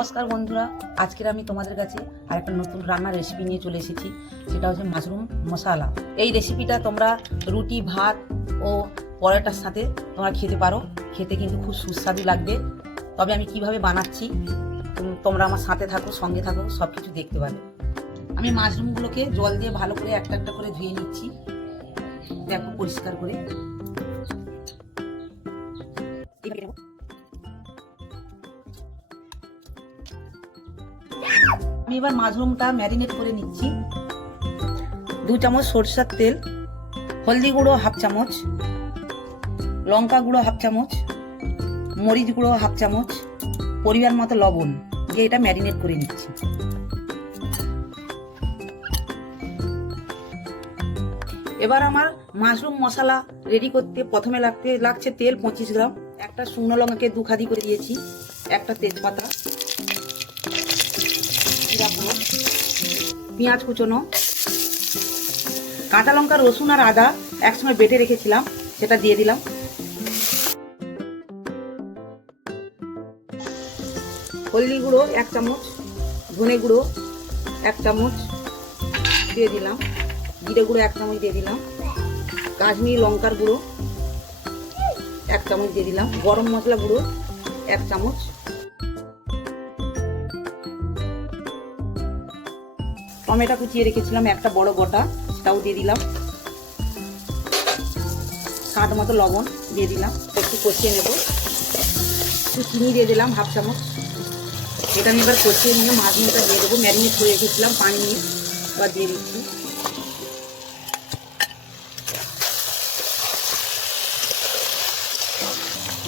নমস্কার বন্ধুরা, আজকের আমি তোমাদের কাছে আরেকটা নতুন রান্নার রেসিপি নিয়ে চলে এসেছি। সেটা হচ্ছে মাশরুম মশালা। এই রেসিপিটা তোমরা রুটি, ভাত ও পরোটার সাথে তোমরা খেতে পারো। খেতে কিন্তু খুব সুস্বাদু লাগবে। তবে আমি কিভাবে বানাচ্ছি তোমরা আমার সাথে থাকো, সঙ্গে থাকো, সব কিছু দেখতে পাবে। আমি মাশরুমগুলোকে জল দিয়ে ভালো করে একটা একটা করে ধুয়ে নিচ্ছি। দেখো পরিষ্কার করে। আমি এবার মাশরুমটা ম্যারিনেট করে নিচ্ছি। 2 চামচ সরষের তেল, হলদি গুঁড়ো 1/2 চামচ, লঙ্কা গুঁড়ো 1/2 চামচ, মরিচ গুঁড়ো 1/2 চামচ, পরিমাণ মতো লবণ দিয়ে এটা ম্যারিনেট করে নিচ্ছি। এবার আমার মাশরুম মশলা রেডি করতে প্রথমে লাগছে তেল 25 গ্রাম, একটা শুকনো লঙ্কাকে 2 খাদি করে দিয়েছি, একটা তেজপাতা, পেঁয়াজ কুচনো, কাঁচা লঙ্কা, রসুন আর আদা একসঙ্গে বেটে রেখেছিলাম, সেটা দিয়ে দিলাম। হলদি গুঁড়ো 1 চামচ, ধনে গুঁড়ো 1 চামচ দিয়ে দিলাম, জিরে গুঁড়ো 1 চামচ দিয়ে দিলাম, কাশ্মীরি লঙ্কার গুঁড়ো 1 চামচ দিয়ে দিলাম, গরম মশলা গুঁড়ো 1 চামচ, টমেটো কুচিয়ে রেখেছিলাম একটা বড় গোটা, সেটাও দিয়ে দিলাম, স্বাদ মতো লবণ দিয়ে দিলাম, একটু কষিয়ে নেব, একটু চিনি দিয়ে দিলাম 1/2 চামচ। এটা আমি এবার কষিয়ে নিয়ে মাছটা দিয়ে দেবো, ম্যারিনেট করে রেখেছিলাম পানি নিয়ে, এবার দিয়ে দিচ্ছি।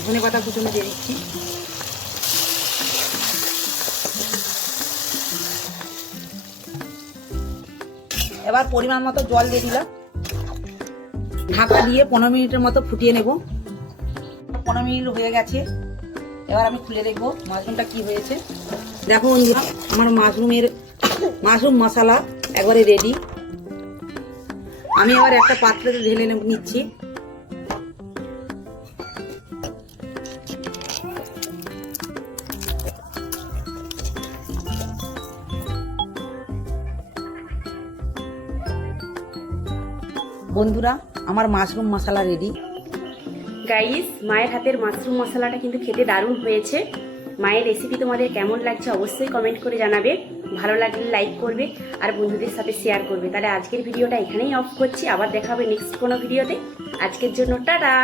ধনে পাতা কুচনো দিয়ে দিচ্ছি। এবার পরিমাণ মতো জল দিয়ে দিলাম, ঢাকা দিয়ে 15 মিনিটের মতো ফুটিয়ে নেব। 15 মিনিট হয়ে গেছে, এবার আমি খুলে দেখবো মাশরুমটা কি হয়েছে। দেখো বন্ধুরা, আমার মাশরুম মশলা একবারে রেডি। আমি এবার একটা পাত্রে ঢেলে নিচ্ছি। বন্ধুরা, আমার মাশরুম মশলা রেডি। গাইস, মায়ের হাতের মাশরুম মশলাটা কিন্তু খেতে দারুণ হয়েছে। মায়ের রেসিপি তোমাদের কেমন লাগছে অবশ্যই কমেন্ট করে জানাবে। ভালো লাগলে লাইক করবে আর বন্ধুদের সাথে শেয়ার করবে। তাহলে আজকের ভিডিওটা এখানেই অফ করছি, আবার দেখা হবে নেক্সট কোনো ভিডিওতে। আজকের জন্য টাটা।